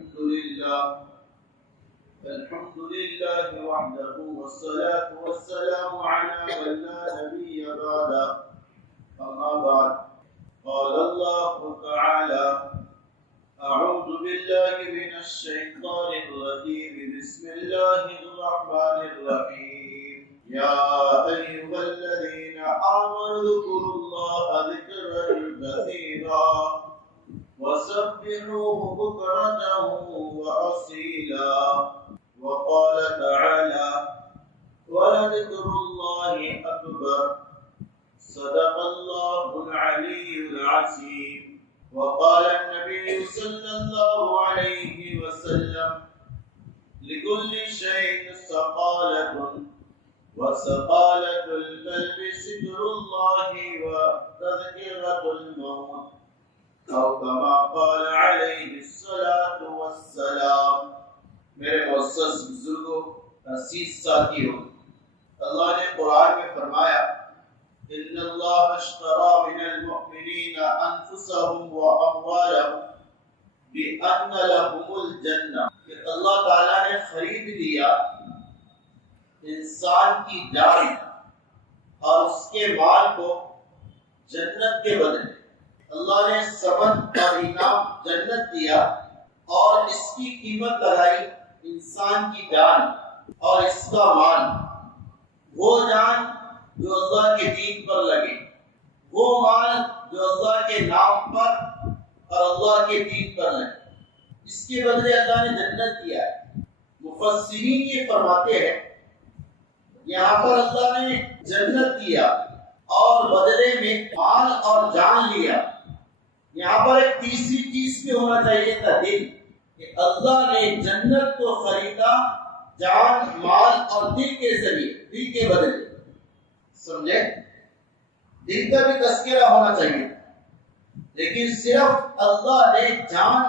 الحمد لله وحده والصلاة والسلام على من لا نبي بعده أما بعد قال الله تعالى أعوذ بالله من الشيطان الرجيم بسم الله الرحمن الرحيم يا أيها الذين آمنوا اذكروا الله ذكرا كثيرا وسبحوه بكرة وأصيلا وقال تعالى ولذكر الله أكبر صدق الله العلي العظيم وقال النبي صلى الله عليه وسلم لكل شيء سقالة وسقالة القلب ذكر الله وتذكرة الموت أو كما قال عليه الصلاة والسلام. میرے معزز بزرگوں، عزیز ساتھیوں، اللہ نے قرآن میں فرمایا ان اللہ اشترى من المؤمنین انفسهم واموالهم بان لهم الجنہ، کہ اللہ تعالیٰ نے خرید لیا انسان کی جان اور اس کے مال کو جنت کے بدلے. اللہ نے ثمن اور انعام جنت دیا اور اس کی قیمت لگائی انسان کی جان اور اس کا مال. وہ جان جو اللہ کے دین پر لگے، وہ مال جو اللہ کے نام پر اور اللہ کے دین پر لگے، اس کے بدلے اللہ نے جنت دیا ہے. مفسرین یہ فرماتے ہیں یہاں پر اللہ نے جنت دیا اور بدلے میں مال اور جان لیا. یہاں پر ایک تیسری چیز بھی ہونا چاہیے تھا، دل، کہ اللہ نے جنت کو خریدا جان، مال اور دل کے ذریعے، دل کے بدلے. سمجھے؟ دل کا بھی تذکرہ ہونا چاہیے، لیکن صرف اللہ نے جان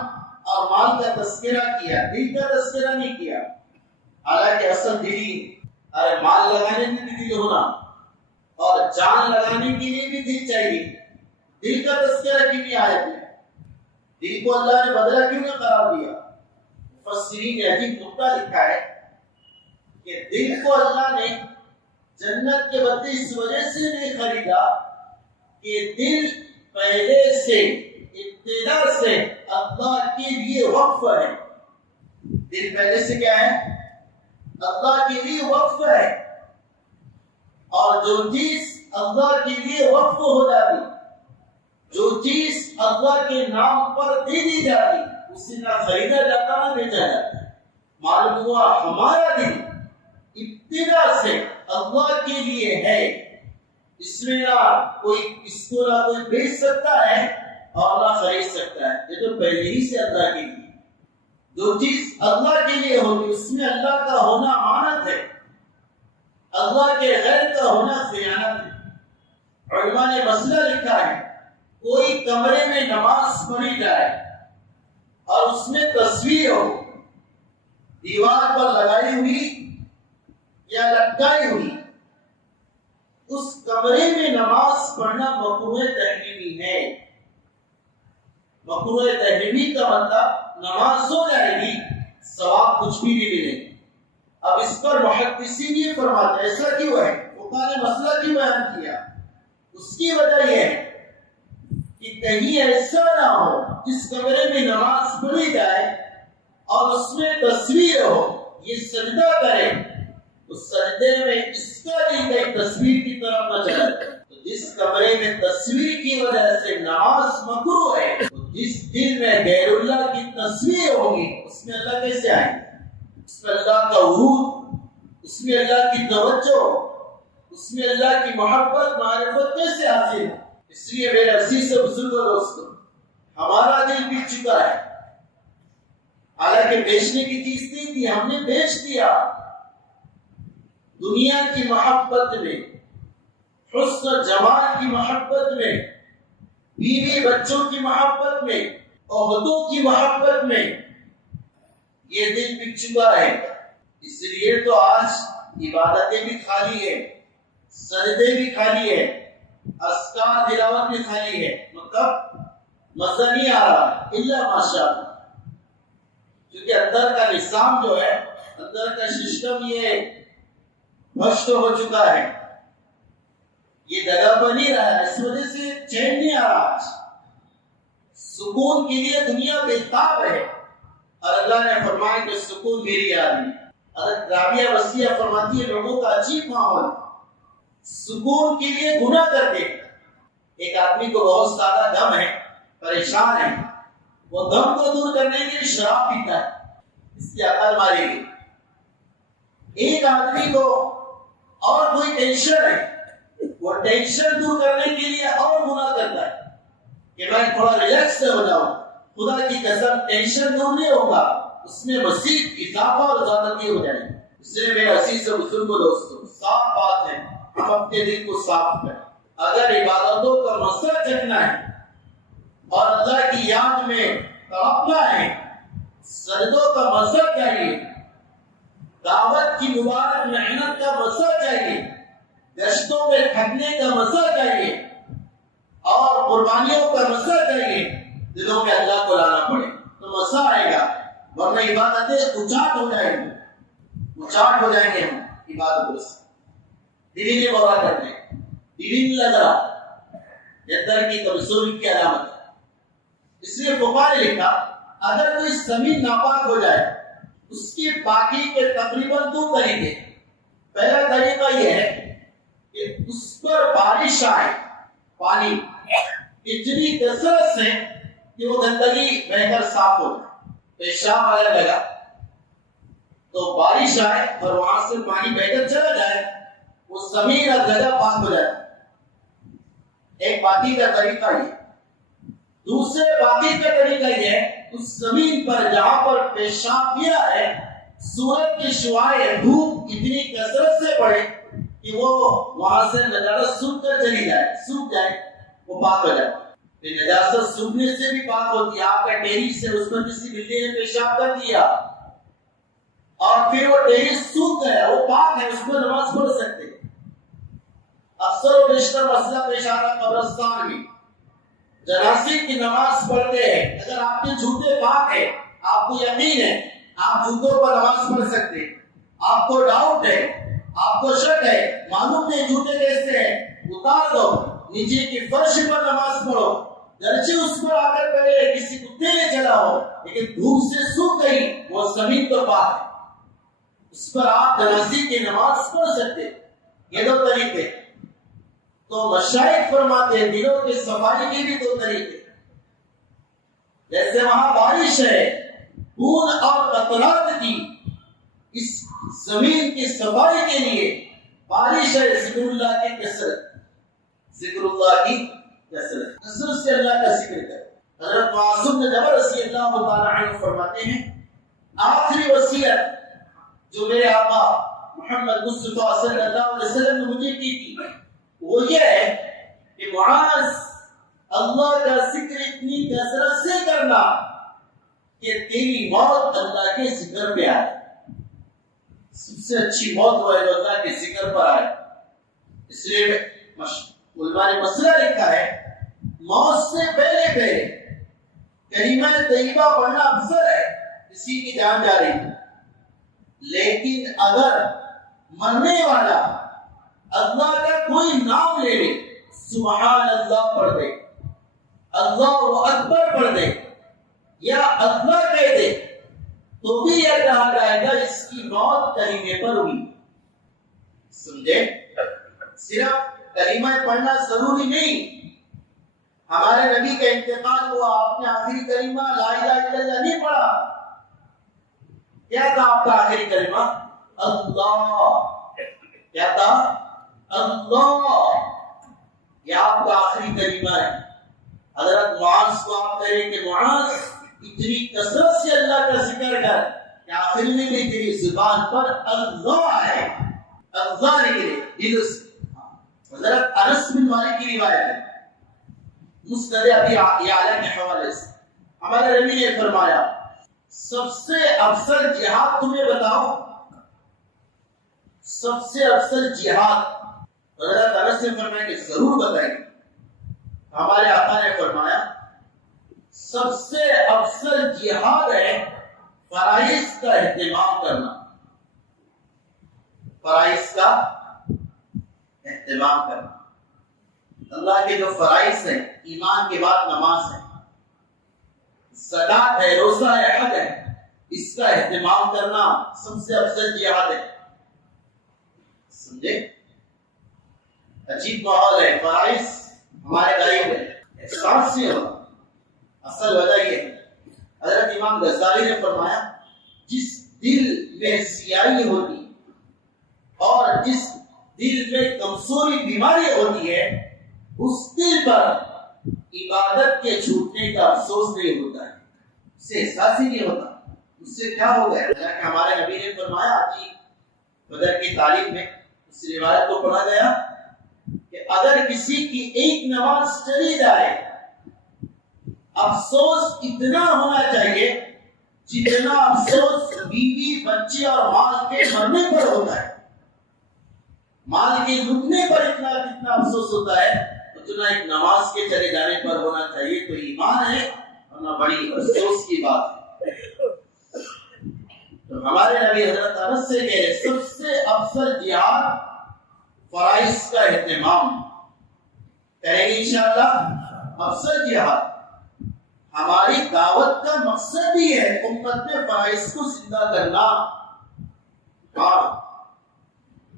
اور مال کا تذکرہ کیا، دل کا تذکرہ نہیں کیا. حالانکہ اصل دل، ارے مال لگانے میں بھی دل ہونا اور جان لگانے کے لیے بھی دل چاہیے. دل کا تذکرہ کیوں نہیں آیا؟ دل کو اللہ نے بدلہ کیوں نہ قرار دیا؟ مفسرین نے عجیب نکتہ لکھا ہے کہ دل کو اللہ نے جنت کے بدلے اس وجہ سے نہیں خریدا کہ دل پہلے سے ابتدا سے اللہ کے لیے وقف ہے. دل پہلے سے کیا ہے؟ اللہ کے لیے وقف ہے. اور جو چیز اللہ کے لیے وقف ہو جاتی، جو چیز اللہ کے نام پر دے دی جاتی، اسے نہ خریدا جاتا نہ بیچا جاتا. معلوم ہوا ہمارا دل ابتدا سے اللہ کے لیے ہے. اس میں نہ کوئی اس کو نہ کوئی بیچ سکتا ہے اور نہ خرید سکتا ہے. یہ تو پہلے ہی سے اللہ کے لیے. جو چیز اللہ کے لیے ہوگی اس میں اللہ کا ہونا امانت ہے، اللہ کے غیر کا ہونا خیانت ہے. علماء نے مسئلہ لکھا ہے، کوئی کمرے میں نماز پڑھی جائے اور اس میں تصویر ہو، دیوار پر لگائی ہوئی یا لٹکائی ہوئی، اس کمرے میں نماز پڑھنا مکروہ تحریمی ہے. مکروہ تحریمی کا مطلب نماز ہو جائے گی، ثواب کچھ بھی نہیں ملے. اب اس پر محدثین یہ فرماتے ہیں ایسا کیوں ہے؟ فقہاء نے مسئلہ کیوں بیان کیا؟ اس کی وجہ یہ ہے کہ کہیں ایسا نہ ہو جس کمرے میں نماز پڑھی جائے اور اس میں تصویر ہو، یہ سجدہ کرے، اس سجدے میں اس کا دل ایک تصویر کی طرف نہ چلے. تو جس کمرے میں تصویر کی وجہ سے نماز مکروہ ہے، تو جس دل میں غیر اللہ کی تصویر ہوگی اس میں اللہ کیسے آئے؟ اس میں اللہ کا ورود، اس میں اللہ کی توجہ، اس میں اللہ کی محبت، معرفت کیسے حاصل ہے؟ اس لیے میرے عزیز سے بزرگوں دوستوں، ہمارا دل بک چکا ہے. حالانکہ بیچنے کی چیز نہیں تھی، ہم نے بیچ دیا. دنیا کی محبت میں، حسن جمال کی محبت میں، بیوی بچوں کی محبت میں، عہدوں کی محبت میں یہ دل بک چکا ہے. اس لیے تو آج عبادتیں بھی خالی ہے، سجدے بھی خالی ہے، اذکار تلاوت بھی خالی ہے. مطلب مزہ نہیں آ رہا الا ماشاء اللہ. کیونکہ اندر کا نظام جو ہے، اندر کا سسٹم یہ بھشٹ ہو چکا ہے، یہ جگہ پر نہیں رہا ہے، اس وجہ سے چین نہیں آ رہا۔ سکون کے لیے دنیا بےتاب ہے، اور اللہ نے فرمایا کہ سکون میری آدمی۔ حضرت رابعہ وسیع فرماتی ہے لوگوں کا عجیب ماحول، سکون کے لیے گناہ کرتے۔ ایک آدمی کو بہت سارا غم ہے، پریشان ہے، وہ غم کو دور کرنے کے لیے شراب پیتا ہے، اس کی عقل ماری گئی۔ ایک آدمی کو اور کوئی ٹینشن ہے، وہ ٹینشن دور کرنے کے لیے اور گناہ کرتا ہے کہ میں تھوڑا ریلیکس ہو جاؤں۔ خدا کی قسم ٹینشن دور نہیں ہوگا، اس میں مزید اضافہ اور زیادتی ہو جائے گی۔ اس لیے میرے عزیز و بزرگوں دوستوں، صاف بات ہے ہم اپنے دل کو صاف کریں۔ اگر عبادتوں کا مسئلہ چکنا ہے اور اللہ کی یاد میں تڑپنا ہے، سجدوں کا مسئلہ چاہیے، دعوت کی مبارک محنت کا مسئلہ چاہیے، گشتوں میں تھکنے کا مسئلہ چاہیے، اور قربانیوں کا مسئلہ چاہیے، دلوں میں اللہ کو لانا پڑے تو مسئلہ آئے گا، ورنہ عبادتیں اچاٹ ہو جائیں گی، اچاٹ ہو جائیں گے ہم عبادتوں سے۔ دلی نہیں بورا کرنے، دلی نہیں لگ رہا، یہ در کی کمزوری کی علامت ہے۔ اس لیے فقہا نے لکھا اگر کوئی زمین ناپاک ہو جائے، اس کی پاکی کے تقریباً دو طریقے۔ پہلا طریقہ یہ ہے کہ اس پر بارش آئے، پانی اتنی کثرت سے کہ وہ گندگی بہہ کر صاف ہو جائے، پیشاب آنے لگا تو بارش آئے اور وہاں سے پانی بہہ کر چلا جائے، وہ زمین اور جگہ پاک ہو جائے۔ ایک باقی کا طریقہ یہ۔ دوسرے باقی کا طریقہ یہ ہے اس زمین پر جہاں پر پیشاب کیا ہے، سورج کی شعاعیں دھوپ اتنی کثرت سے پڑے کہ وہ وہاں سے نجاست سوکھ کر چلی جائے، سوکھ جائے، وہ پاک ہو جائے۔ نجاست سوکھنے سے بھی پاک ہوتی ہے۔ آپ کا ٹیری سے اس پر کسی بلی نے پیشاب کر دیا اور پھر وہ ٹیری سوکھ گیا، وہ پاک ہے، اس پر نماز پڑھ سکتے۔ اکثر و بیشتر مسئلہ پیش آ رہا قبرستان میں، جنازے کی نماز پڑھتے ہیں، اگر آپ کے جوتے پاک ہے، آپ کو یقین ہے آپ جوتوں پر نماز پڑھ سکتے، آپ کو ڈاؤٹ ہے، آپ کو شک ہے، معلوم نہیں جوتے کیسے ہیں، اتار دو، نیچے کی فرش پر نماز پڑھو، گرچہ اس پر آ کر پہلے کسی کتے نے چلا ہو لیکن دھوپ سے سوکھ گئی، وہ زمین تو پاک ہے، اس پر آپ جنازے کی نماز پڑھ سکتے۔ یہ دو طریقے تو مشائخ فرماتے ہیں دلوں کی صفائی کے بھی دو طریقے۔ جیسے وہاں بارش ہے، بوند اور قطرات کی، اس زمین کی صفائی کے لیے بارش ہے، ذکر اللہ کی کثرت، ذکر اللہ کی کثرت، کثرت سے اللہ کا ذکر کرے۔ حضرت معاذ بن جبل رضی اللہ تعالی عنہ فرماتے ہیں آخری وصیت جو میرے آقا محمد مصطفیٰ صلی اللہ علیہ وسلم نے مجھے کی تھی وہ یہ ہے کہ معاذ اللہ کا ذکر اتنی کثرت سے کرنا کہ تیری موت اللہ کے ذکر پہ آئے۔ سب سے اچھی موت وہ ہے جو اللہ کے ذکر پر آئے۔ اس لیے علماء نے مسئلہ لکھا ہے موت سے پہلے کلمہ طیبہ پڑھنا افضل ہے، کسی کی جان جا رہی ہے، لیکن اگر مرنے والا اللہ کا کوئی نام لے لے، سبحان اللہ پڑھ دے، اللہ اکبر پڑھ دے یا اللہ کہہ دے تو بھی یہ کہا جائے گا اس کی موت کلمے پر ہوئی۔ سمجھے؟ صرف کلمہ پڑھنا ضروری نہیں۔ ہمارے نبی کا انتقال ہوا، آپ نے آخری کلمہ لا الہ الا اللہ نہیں پڑھا، کیا تھا آپ کا آخری کلمہ؟ اللہ۔ کیا تھا؟ اللہ۔ یہ آپ کا آخری کلمہ ہے۔ حضرت معاذ کو آپ کہیں کہ معاذ اتنی کثرت سے اللہ کا ذکر کر کہ آخر میں بھی تیری زبان پر اللہ ہے، اللہ نکلے دل سے۔ حضرت انس بن مالک کی روایت ہے مسند ابی یعلا کے حوالے سے، ہمارے نبی نے فرمایا سب سے افضل جہاد تمہیں بتاؤ، سب سے افضل جہاد؟ حضرت انس نے فرمایا کہ ضرور بتائیں۔ ہمارے آقا نے فرمایا سب سے افضل جہاد ہے فرائض کا اہتمام کرنا، فرائض کا اہتمام کرنا۔ اللہ کے جو فرائض ہیں، ایمان کے بعد نماز ہے، زکات ہے، روزہ ہے، حج ہے، اس کا اہتمام کرنا سب سے افضل جہاد ہے۔ سمجھے؟ عجیب ماحول ہے، فرائض ہمارے غائب ہے، احساس سے ہوگا۔ اصل وجہ یہ ہے، حضرت امام غزالی نے فرمایا جس دل میں سیاہی ہوتی اور جس دل میں کمزوری بیماری ہوتی ہے، اس دل پر عبادت کے چھوٹنے کا افسوس نہیں ہوتا ہے، اس سے احساس ہی نہیں ہوتا اس سے کیا ہو گیا۔ حالانکہ ہمارے نبی نے فرمایا آج بدر کی تعلیم میں اس روایت کو پڑھا گیا کہ اگر کسی کی ایک نماز چلی جائے، افسوس اتنا ہونا چاہیے جتنا افسوس بیوی بچے اور مال کے مرنے پر ہوتا ہے۔ مال کے لٹنے پر اتنا کتنا افسوس ہوتا ہے، اتنا ایک نماز کے چلے جانے پر ہونا چاہیے۔ تو ایمان ہے ورنہ بڑی افسوس کی بات ہے۔ تو ہمارے نبی حضرت انس سے کہہ رہے سب سے افضل جہاد فرائض کا اہتمام کریں گے انشاءاللہ۔ افضل جہاد ہماری دعوت کا مقصد بھی ہے امت میں فرائض کو زندہ کرنا۔ ہاں،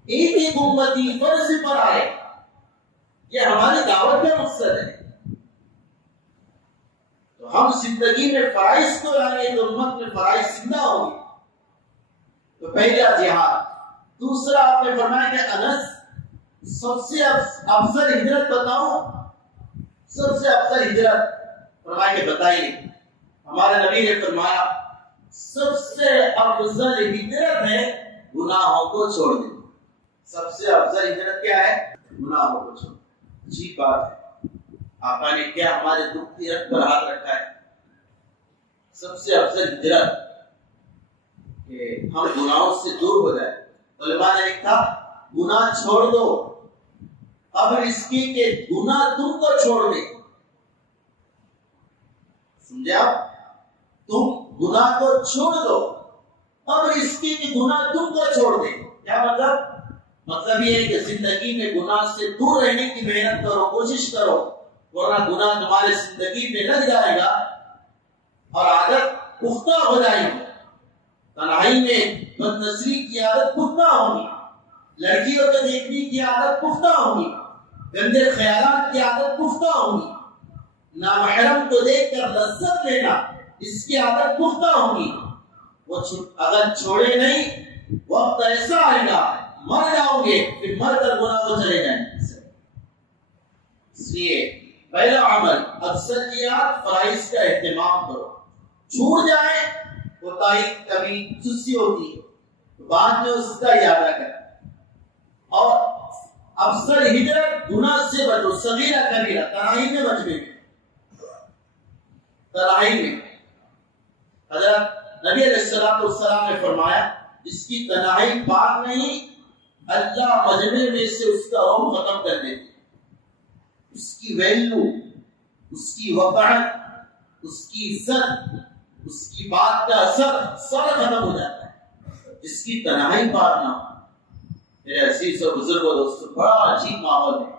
ایک ایک امتی فرض پر آئے، یہ ہماری دعوت کا مقصد ہے۔ تو ہم زندگی میں فرائض کو لائیں تو امت میں فرائض زندہ ہوگی۔ تو پہلا جہاد۔ دوسرا آپ نے فرمایا کہ انس سب سے افضل ہجرت بتاؤ، سب سے افضل ہجرت فرمایا کہ بتائیے۔ ہمارے نبی نے فرمایا سب سے افضل ہجرت ہے گناہوں کو چھوڑ دیں۔ سب سے افضل ہجرت کیا ہے؟ گناہوں کو چھوڑ دیں۔ عجیب بات ہے، آقا نے کیا ہمارے دکھ کی رگ پر ہاتھ رکھا ہے۔ سب سے افضل ہجرت کہ ہم گناہوں سے دور ہو جائیں۔ علماء نے لکھا گناہ چھوڑ دو، اب اس کی کہ گناہ تم کو چھوڑ دے۔ سمجھے آپ؟ تم گناہ کو چھوڑ دو، اب اس کی کہ گناہ تم کو چھوڑ دے۔ کیا مطلب؟ مطلب یہ ہے کہ زندگی میں گناہ سے دور رہنے کی محنت کرو، کوشش کرو، ورنہ گناہ تمہارے زندگی میں لگ جائے گا اور عادت پختہ ہو جائے گی۔ تنہائی میں بد نظری کی عادت پختہ ہوگی، لڑکیوں کو دیکھنے کی عادت پختہ ہوگی، گندے خیالات کی عادت پختہ ہوگی، نامحرم کو دیکھ کر لذت لینا اس کی عادت پختہ ہوگی۔ وہ اگر چھوڑے نہیں، وقت ایسا آئے گا مر جاؤ گے، پھر مر کر گناہ کو چلے جائیں گے۔ اس لیے پہلا عمل افضل جہاد فرائض کا اہتمام کرو۔ چھوٹ جائے ہوتا ہی کبھی سستی ہوتی ہے، بعد میں اس کا ارادہ کریں۔ اور افضل ہجرت گناہ سے بچو، صغیرہ کبیرہ، تنہائی میں بچنے میں۔ تنہائی میں حضرت نبی علیہ السلام نے فرمایا جس کی تنہائی پاک نہیں، اللہ مجمع میں سے اس کا روح ختم کر دیتے، اس کی ویلیو، اس کی وقعت، اس کی عزت، اس کی بات کا اثر سارا ختم ہو جاتا ہے جس کی تنہائی پاک نہ ہو۔ میرے عزیز اور بزرگوں دوستوں، بڑا عجیب ماحول ہے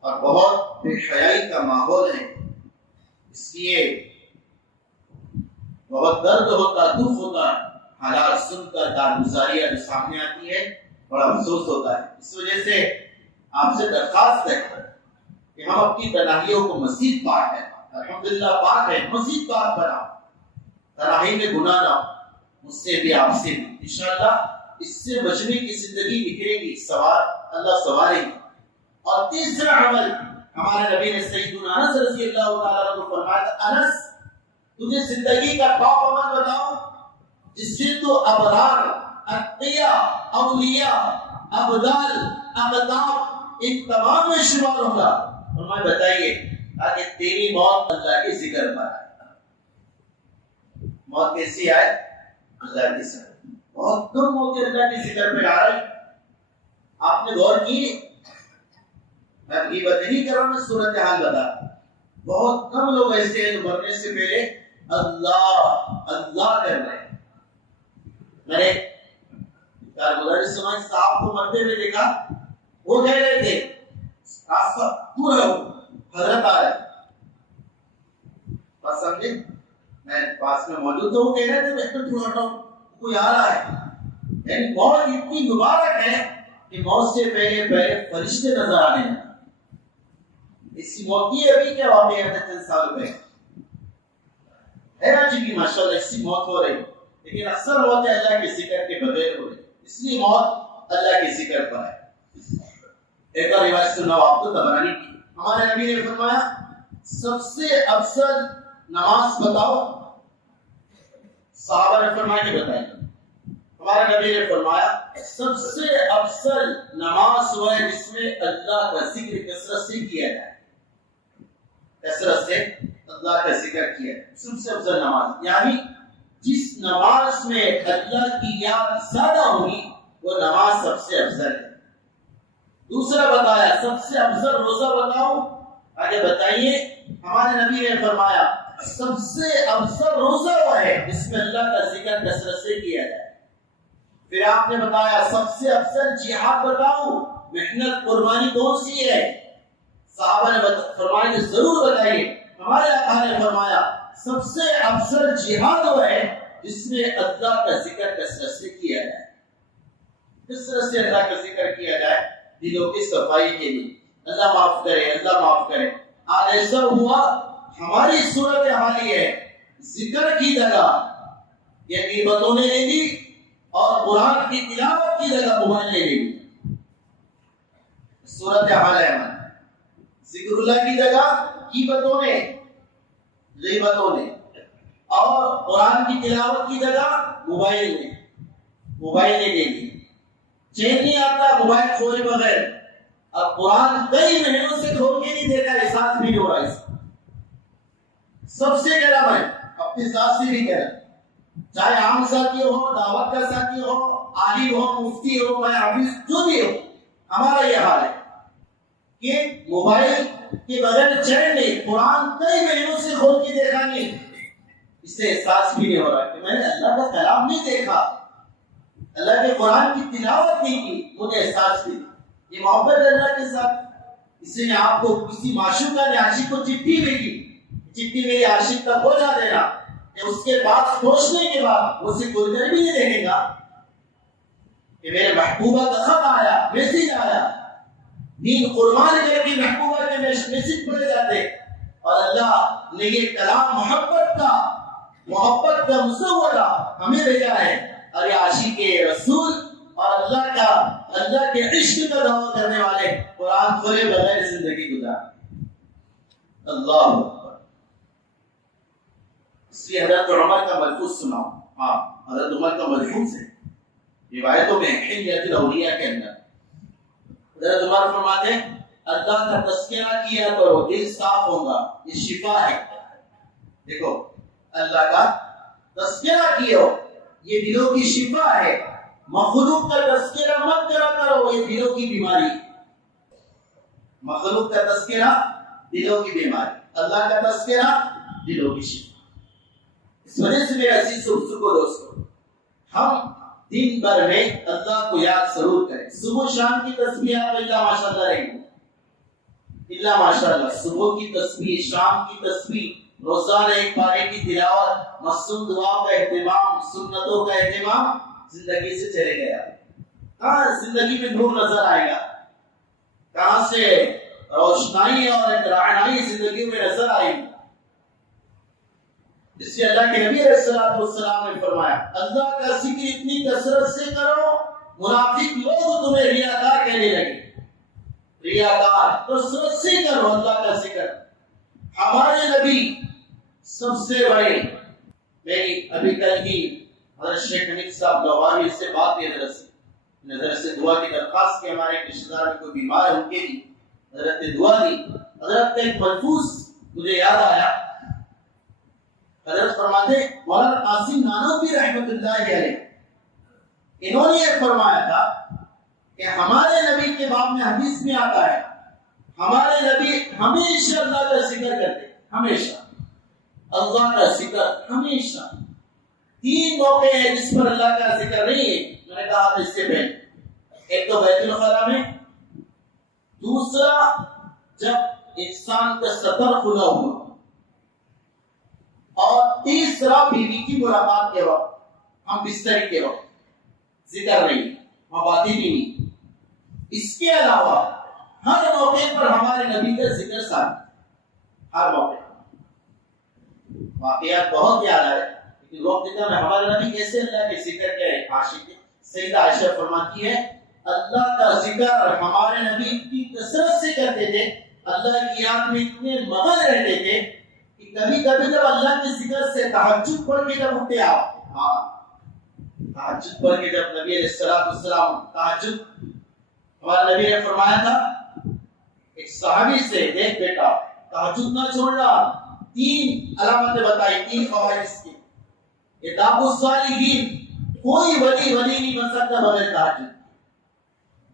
اور بہت بے حیائی کا ماحول ہے۔ اس لیے بہت درد ہوتا، دکھ ہوتا ہے حالات سن کر، کارگزاریاں جو سامنے آتی ہے، بڑا افسوس ہوتا ہے۔ اس وجہ سے آپ سے درخواست ہے کہ ہم اپنی تنہائیوں کو مزید پاک ہے، الحمدللہ پاک ہے، مزید پاک بناؤ، تنہائی میں گناہ نہ ہو، مجھ سے بھی آپ سے بھی۔ انشاءاللہ اس سے بچنے کی زندگی نکلے گی، سوار اللہ سوارے گی۔ اور تیسرا عمل ہمارے نبی نے سیدنا انس رضی اللہ تعالیٰ عنہ کو فرمایا، انس تجھے زندگی کا ٹاپ عمل بتاؤں جس سے تو ابرار، اتقیاء، اولیاء، ابدال، اقدام ان تمام میں شمار ہوگا۔ فرمایا بتائیے، تاکہ تیری موت اللہ کے ذکر پر آئے۔ موت کیسی آئے؟ اللہ کے ذکر۔ بہت کم موت اللہ کے ذکر پہ آ رہی۔ آپ نے غور کی؟ میں غیبت نہیں کر رہا ہوں، میں صورتحال بتا۔ بہت کم لوگ ایسے ہیں جو مرنے سے پہلے اللہ اللہ کر رہے ہیں. میں نے کارگزاری سمجھ صاحب کو مرتے ہوئے دیکھا, وہ کہہ رہے تھے راستہ دور ہے, حضرت آ رہے. بات سمجھے, میں پاس میں موجود تو وہ کہہ رہے تھے میں تھوڑا ہٹاؤں, کوئی آ رہا ہے. یعنی موت اتنی مبارک ہے کہ موت سے پہلے پہلے فرشتے نظر آنے ہیں. اس کی موت یہ ابھی کیا واقعہ ہے 3 سال پہلے ہے نا جی, ماشاءاللہ اس کی موت ہو رہی, لیکن اکثر موت اللہ کے ذکر کے بغیر ہو رہی, اس لیے موت اللہ کے ذکر پر ہے. ایک اور روایت سناؤ آپ کو طبرانی کی. ہمارے نبی نے فرمایا سب سے افضل نماز بتاؤ. صحابہ نے فرمایا کہ بتائیں. ہمارے نبی نے فرمایا سب سے افضل نماز وہ ہے جس میں اللہ کا ذکر کثرت سے کیا جائے, کثرت سے اللہ کا ذکر کیا ہے. سب سے افضل نماز یعنی جس نماز میں اللہ کی یاد زیادہ ہوگی وہ نماز سب سے افضل ہے. دوسرا بتایا سب سے افضل روزہ بتاؤ. آگے بتائیے, ہمارے نبی نے فرمایا سب سے افضل روزہ وہ ہے جس میں اللہ کا ذکر کثرت سے کیا جائے. پھر آپ نے بتایا سب سے افضل جہاد بتاؤ, محنت قربانی کون سی ہے. صحابہ نے فرمایا کہ ضرور بتائیے. ہمارے آقا نے فرمایا سب سے افضل جہاد وہ ہے جس میں اللہ کا ذکر کثرت سے کیا جائے. کثرت سے اللہ کا ذکر کیا جائے دلوں کی صفائی کے لیے. اللہ معاف کرے, اللہ معاف کرے. آج ایسا ہوا ہماری صورت حال یہ ہے, ذکر کی جگہ یہ غیبتوں نے لے لی اور قرآن کی تلاوت کی جگہ موبائل لے لی. صورت حال ہے ہماری, ذکر اللہ کی جگہ غیبتوں نے, غیبتوں نے, اور قرآن کی تلاوت کی جگہ موبائل نے, موبائل نے لے لی. چین نہیں آتا موبائل کھولے بغیر. اب قرآن کئی مہینوں سے کھول کے نہیں دیکھا, احساس بھی نہیں ہو رہا. اس سب سے کہہ رہا, میں اپنی ذات سے بھی کہہ رہا, چاہے عام ساتھی ہو, دعوت کا ساتھی ہو, عالم ہو, مفتی ہو, میں حافظ جو بھی ہو, ہمارا یہ حال ہے کہ موبائل کے بغیر چین نہیں. قرآن کئی مہینوں سے کھول کے دیکھا نہیں, اس سے احساس بھی نہیں ہو رہا کہ میں نے اللہ کا کلام نہیں دیکھا, اللہ کے قرآن کی تلاوت نہیں کی, مجھے احساس بھی. یہ محبت اللہ کے ساتھ. اس لیے آپ کو کسی معشوقہ نے عاشق کو چٹھی بھیجی, چٹھی میری عاشق کا پہنچا دینا, اس کے بعد سوچنے کے بعد اسے کوئی در بھی نہیں دیکھے گا کہ میرے محبوبہ کا خط آیا, میسج آیا, دین قربان کر کے محبوبہ کے میسج پڑے جاتے. اور اللہ نے یہ کلام محبت کا مسودہ ہمیں بھیجا ہے, اور یہ عاشق رسول اور اللہ کے عشق کا دعویٰ کرنے والے قرآن کھولے بغیر زندگی گزار. اللہ اکبر. اس لیے حضرت عمر کا ملفوظ سناؤ. ہاں, حضرت عمر کا ملفوظ ہے روایتوں میں حلیۃ الاولیاء کے اندر. حضرت عمر فرماتے ہیں اللہ کا تذکرہ کیا کرو, دل صاف ہوگا, یہ شفا ہے. دیکھو, اللہ کا تذکرہ کیو, یہ دلوں کی شفا ہے. مخلوق کا تذکرہ مت کرا کرو, یہ دلوں کی بیماری. مخلوق کا تذکرہ دلوں کی بیماری, اللہ کا تذکرہ دلوں کی شفا. اس وجہ سے میرے عزیز کو دوستو, ہم دن بھر میں اللہ کو یاد ضرور کریں. صبح شام کی تسبیحات اللہ ماشاءاللہ رہیں گے, اللہ ماشاءاللہ. صبح کی تسبیح, شام کی تسبیح, روزانہ ایک پارے کی تلاوت, مصنون دعاؤں کا اہتمام, سنتوں کا اہتمام زندگی سے چلے گیا. ہاں, زندگی میں نور نظر آئے گا, کہاں سے روشنائی اور رعنائی زندگی میں نظر آئے گی. اس لیے اللہ کے نبی علیہ الصلوۃ والسلام نے فرمایا اللہ کا ذکر اتنی کثرت سے کرو منافق لوگ تمہیں ریاکار کہنے لگے. ریاکار کثرت سے کرو اللہ کا ذکر. ہمارے نبی سب سے بڑے, میری ابھی کل کی حضرت شیخ حنیف صاحب گواری سے بات کی نظر سے دعا کی درخواست کی, ہمارے رشتہ دار میں کوئی بیمار ہے ان کے لیے حضرت نے دعا دی. حضرت کا ایک ملفوظ مجھے یاد آیا. حضرت فرماتے مولانا قاسم نانوتوی رحمۃ اللہ علیہ, انہوں نے یہ فرمایا تھا کہ ہمارے نبی کے باب میں حدیث میں آتا ہے ہمارے نبی ہمیشہ اللہ کا ذکر کرتے, ہمیشہ اللہ کا ذکر, ہمیشہ. تین موقع ہیں جس پر اللہ کا ذکر نہیں ہے. میں نے کہا تھا اس سے پہلے, ایک تو بیت الخلا میں, دوسرا جب انسان کا سطر کھلا ہوا, اور تیسرا بیوی کی ملاقات کے وقت, ہم بستر کے وقت ذکر نہیں, مبادی بھی نہیں. اس کے علاوہ ہر موقع پر ہمارے نبی کا ذکر ثابت, ہر موقع. واقعات بہت یاد آئے لیکن وقت اتنا میں ہمارے نبی کیسے اللہ کے ذکر کے عاشق ہے. سیدہ عائشہ فرماتی ہے اللہ کا ذکر ہمارے نبی کی کثرت سے کرتے تھے, اللہ کی یاد میں اتنے مگن رہتے تھے کہ کبھی کبھی جب اللہ کے ذکر سے تہجد پڑھ کے جب اٹھتے آپ, تہجد پڑھ کے جب نبی علیہ السلام تہجد, ہمارے نبی نے فرمایا تھا ایک صحابی سے, دیکھ بیٹا تہجد نہ چھوڑنا, تین علامتیں بتائی, تین فوائد اس کے. اداب الصالحین, کوئی ولی نہیں بن سکتا بغیر تہجد.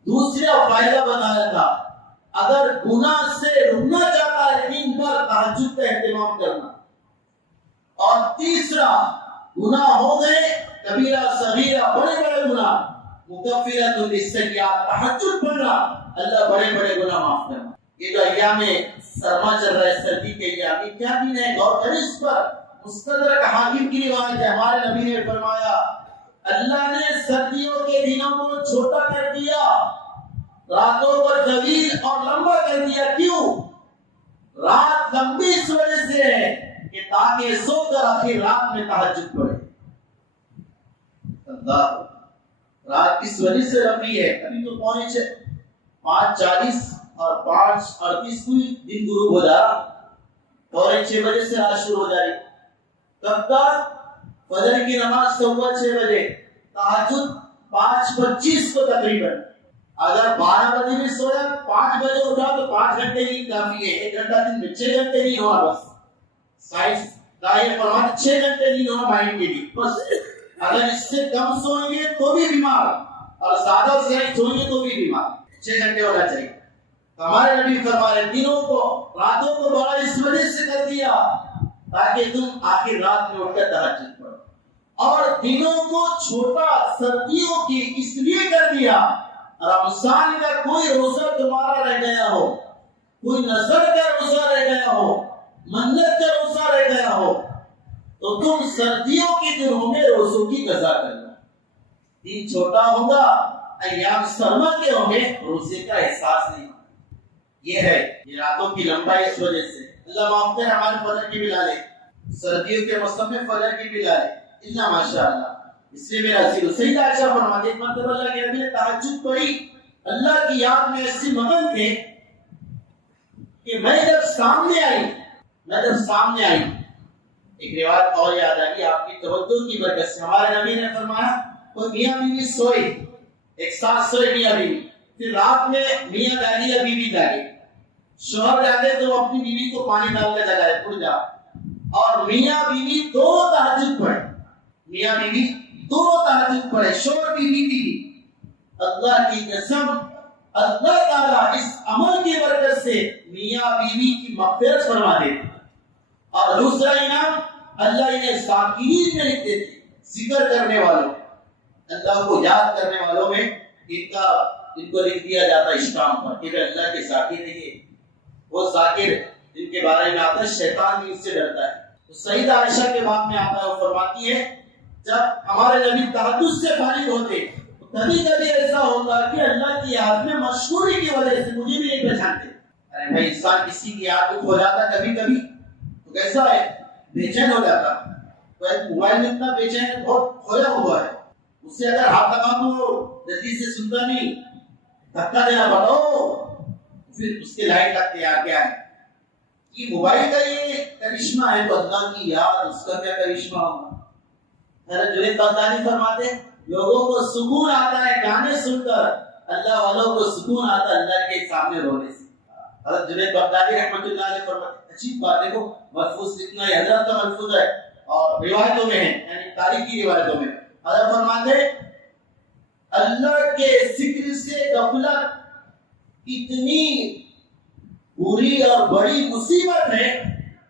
دوسرا فائدہ بتایا تھا اگر گناہ سے رکنا چاہتا ہے دن پر تہجد کا اہتمام کرنا. اور تیسرا گناہ ہو گئے کبیرہ صغیرہ بڑے گناہ, مکفرۃ للسیئات, تہجد پڑھنا اللہ بڑے گناہ معاف کرنا. یہ جو ایام سرما چل رہا ہے, سردی کے ایام, یہ کیا دن ہے؟ غور کریں اس پر. مستدرک حاکم کی روایت ہے, ہمارے نبی نے فرمایا اللہ نے سردیوں کے دنوں کو چھوٹا کر دیا, راتوں کو طویل اور لمبا کر دیا. کیوں؟ رات لمبی اس وجہ سے ہے کہ تاکہ سو کر آخر رات میں تہجد پڑھے. اللہ, رات کس وجہ سے لمبی ہے؟ ابھی تو 5:40 اور 5:38 کوئی دن غروب ہو جا رہا, 6 بجے سے رات شروع ہو جا رہی. کب تک؟ فجر کی نماز 6:15 بجے, تہجد 5:25 کو تقریباً. اگر 12 بجے بھی سویا 5 بجے اٹھا تو 5 گھنٹے نیند کافی ہے. 1 گھنٹہ دن میں 6 گھنٹے نیند ہونا بس. سائنس دائیں فرماتے 6 گھنٹے نیند ہونا مائنڈ کے لیے بس. اگر اس سے کم سوئیں گے تو بھی بیمار, اور زیادہ سے سوئیں گے تو بھی بیمار. 6 گھنٹے ہونا چاہیے. ہمارے نبی فرما رہے دنوں کو راتوں کو بڑا اس وجہ سے کر دیا تاکہ تم آخر رات میں اٹھ کر تہجد پڑھو, اور دنوں کو چھوٹا سردیوں کی اس لیے کر دیا رمضان کا کوئی روزہ تمہارا رہ گیا ہو, کوئی نظر کا روزہ رہ گیا ہو, منت کا روزہ رہ گیا ہو, تو تم سردیوں کے دنوں میں روزوں کی قضا کرنا. دن چھوٹا ہوگا, ایام سرما کے ہوں گے, روزے کا احساس نہیں. یہ ہے یہ راتوں کی لمبائی اس وجہ سے. اللہ معاف کرے ہمارے فجر کی بھی لا لے, سردیوں کے موسم میں فجر کی بھی لا لے, اللہ ماشاء اللہ. اس لیے میرا عزیز سیدہ عائشہ فرماتے ہیں مرتبہ اللہ کے نبی نے تہجد پڑھی, اللہ کی یاد میں ایسی مگن تھے کہ میں جب سامنے آئی ایک روایت اور یاد آئی آپ کی توجہ کی برکت سے. ہمارے نبی نے فرمایا کوئی میاں بیوی سوئے, ایک ساتھ سوئے میاں بیوی, پھر رات میں میاں جاگے یا بیوی جاگے, شوہر جاگے تو وہ اپنی بیوی کو پانی ڈال کے جگائے اٹھ جا, اور میاں بیوی دونوں تہجد پڑھے, میاں بیوی دونوں تہجد پڑھے, شوہر بیوی. اللہ کی قسم اللہ تعالیٰ اس عمل کی برکت سے میاں بیوی کی مغفرت فرما دیتے, اور دوسرا انعام اللہ انہیں ذاکرین میں لکھ دیتے, ذکر کرنے والوں, اللہ کو یاد کرنے والوں میں ان کو لکھ دیا جاتا ہے اسٹامپ پر کہ اللہ کے ذاکر ہے. وہ ذاکر جن کے بارے میں آتا ہے شیطان بھی اس سے ڈرتا ہے. تو سیدہ عائشہ کے باب میں آتا ہے, وہ فرماتی ہے جب ہمارے نبی تہجد سے فارغ ہوتے کبھی کبھی ایسا ہوتا کہ اللہ کی یاد میں مشغولی کی وجہ سے مجھے بھی نہیں پہچانتے. ارے بھائی انسان کسی کی یاد میں کھو جاتا کبھی کبھی تو کیسا ہے, بے چین ہو جاتا. موبائل میں اتنا بے چین بہت کھویا ہوا ہے, اس سے اگر ہاتھ لگا تو جلدی سے سنتا نہیں, دھکا دینا بتاؤ, پھر اس کے لائٹ لگتے یار کیا ہے یہ موبائل کا یہ کرشمہ ہے, تو اللہ کی یاد اس کا کیا کرشمہ ہوگا. حضرت جنید بغدادی فرماتے لوگوں کو سکون آتا ہے گانے سن کر, اللہ والوں کو سکون آتا ہے اللہ کے سامنے رونے سے. حضرت جنید بغدادی رحمۃ اللہ علیہ فرماتے عجیب بات, دیکھو محفوظ اتنا ہے, حضرت کا محفوظ ہے اور روایتوں میں ہے, یعنی تاریخی روایتوں میں. حضرت فرماتے اللہ کے ذکر سے غفلت اتنی بری اور بڑی مصیبت ہے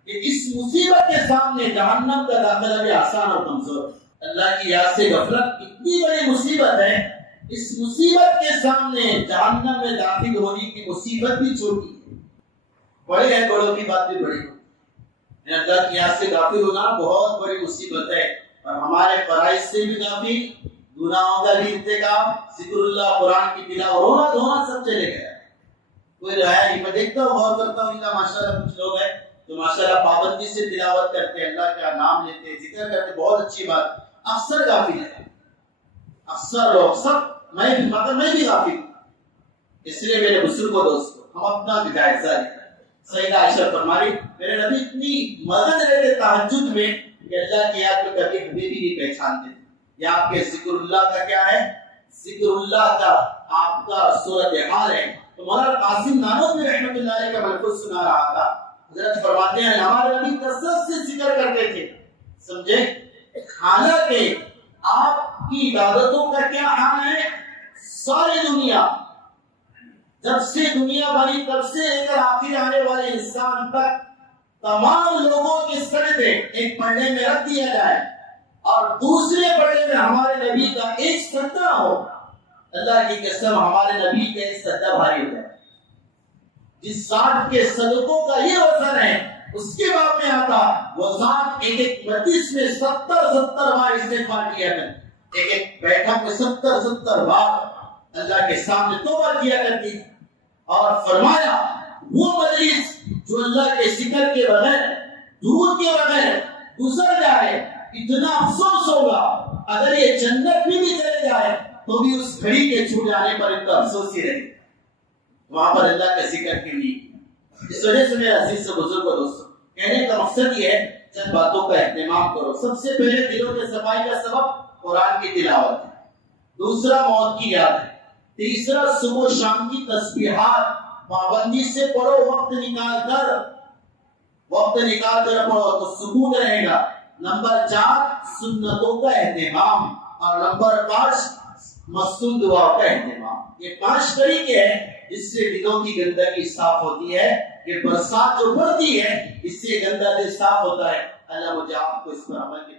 کہ اس مصیبت کے سامنے جہنم کا داخلہ بھی آسان اور کمزور. اللہ کی یاد سے غفلت کتنی بڑی مصیبت ہے، اس مصیبت کے سامنے جہنم میں داخل ہونے کی مصیبت بھی چھوٹی ہے، بڑے ہیں بڑوں کی بات بھی بڑی ہے۔ اللہ کی یاد سے غافل ہونا بہت بڑی مصیبت ہے، اور ہمارے فرائض سے بھی غافل، گناہوں کا بھی ارتکاب، ذکر اللہ، قرآن کی تلاوت، رونا دھونا سب چلے گیا، کوئی رہا نہیں۔ میں دیکھتا ہوں، غور کرتا ہوں، ان کا ماشاءاللہ کچھ لوگ ہیں جو ماشاءاللہ پابندی سے تلاوت کرتے ہیں، اللہ کا نام لیتے ہیں، ذکر کرتے ہیں، بہت اچھی بات، اکثر غافل ہے، اکثر لوگ، سب، میں بھی غافل ہوں۔ اس لیے میرے بزرگوں دوستوں، ہم اپنا بھی جائزہ لیں۔ سیدہ عائشہ فرماری، میرے نبی اتنی مدد رہتے تہجد میں کہ اللہ کی یاد میں کبھی ہمیں بھی نہیں پہچانتے تھے۔ یہ آپ کے ذکر اللہ کا کیا ہے؟ ذکر اللہ کا آپ کا صورتحال ہے۔ تو مولانا قاسم نانوتوی رحمۃ اللہ علیہ کا ملفوظ سنا رہا تھا، حضرت فرماتے ہیں ہمارے نبی کثرت سے ذکر کرتے تھے، سمجھے؟ حالانکہ آپ کی عبادتوں کا کیا حال ہے؟ ساری دنیا، جب سے دنیا بنی تب سے لے کر آخر آنے والے انسان تک تمام لوگوں کے سجدے ایک پلڑے میں رکھ دیا جائے اور دوسرے پلڑے میں ہمارے نبی کا ایک سجدہ ہو، اللہ کی قسم ہمارے نبی کا ایک سجدہ بھاری ہو جائے۔ جس ذات کے صدقوں کا یہ وزن ہے، اس کے بعد میں آتا وہ ذات ایک مجلس میں 70 بار استغفار کیا کرتی، ایک بیٹھک میں 70 بار اللہ کے سامنے توبہ کیا کرتی، اور فرمایا وہ مجلس جو اللہ کے ذکر کے بغیر، درود کے بغیر گزر جائے، اتنا افسوس ہوگا، اگر یہ جنت میں بھی چلے جائے تو بھی اس گھڑی کے چھوٹ جانے پر اتنا افسوس ہی رہے، وہاں پر اللہ کا ذکر کیوں نہیں؟ اس وجہ سے میرے عزیز سے بزرگوں دوستوں، کہنے کا مقصد یہ ہے چند باتوں کا اہتمام کرو۔ سب سے پہلے دلوں کے صفائی کا سبب قرآن کی تلاوت ہے، دوسرا موت کی یاد ہے، تیسرا صبح و شام کی تسبیحات پابندی سے پڑھو، وقت نکال کر پڑھو تو سکون رہے گا۔ نمبر 4 سنتوں کا اہتمام، اور نمبر 5 مسنون دعا کا اہتمام۔ یہ 5 طریقے ہیں جس سے دلوں کی گندگی صاف ہوتی ہے۔ یہ برسات جو پڑتی ہے اس سے گندا دل صاف ہوتا ہے۔ اللہ مجھے آپ کو اس پر عمل کی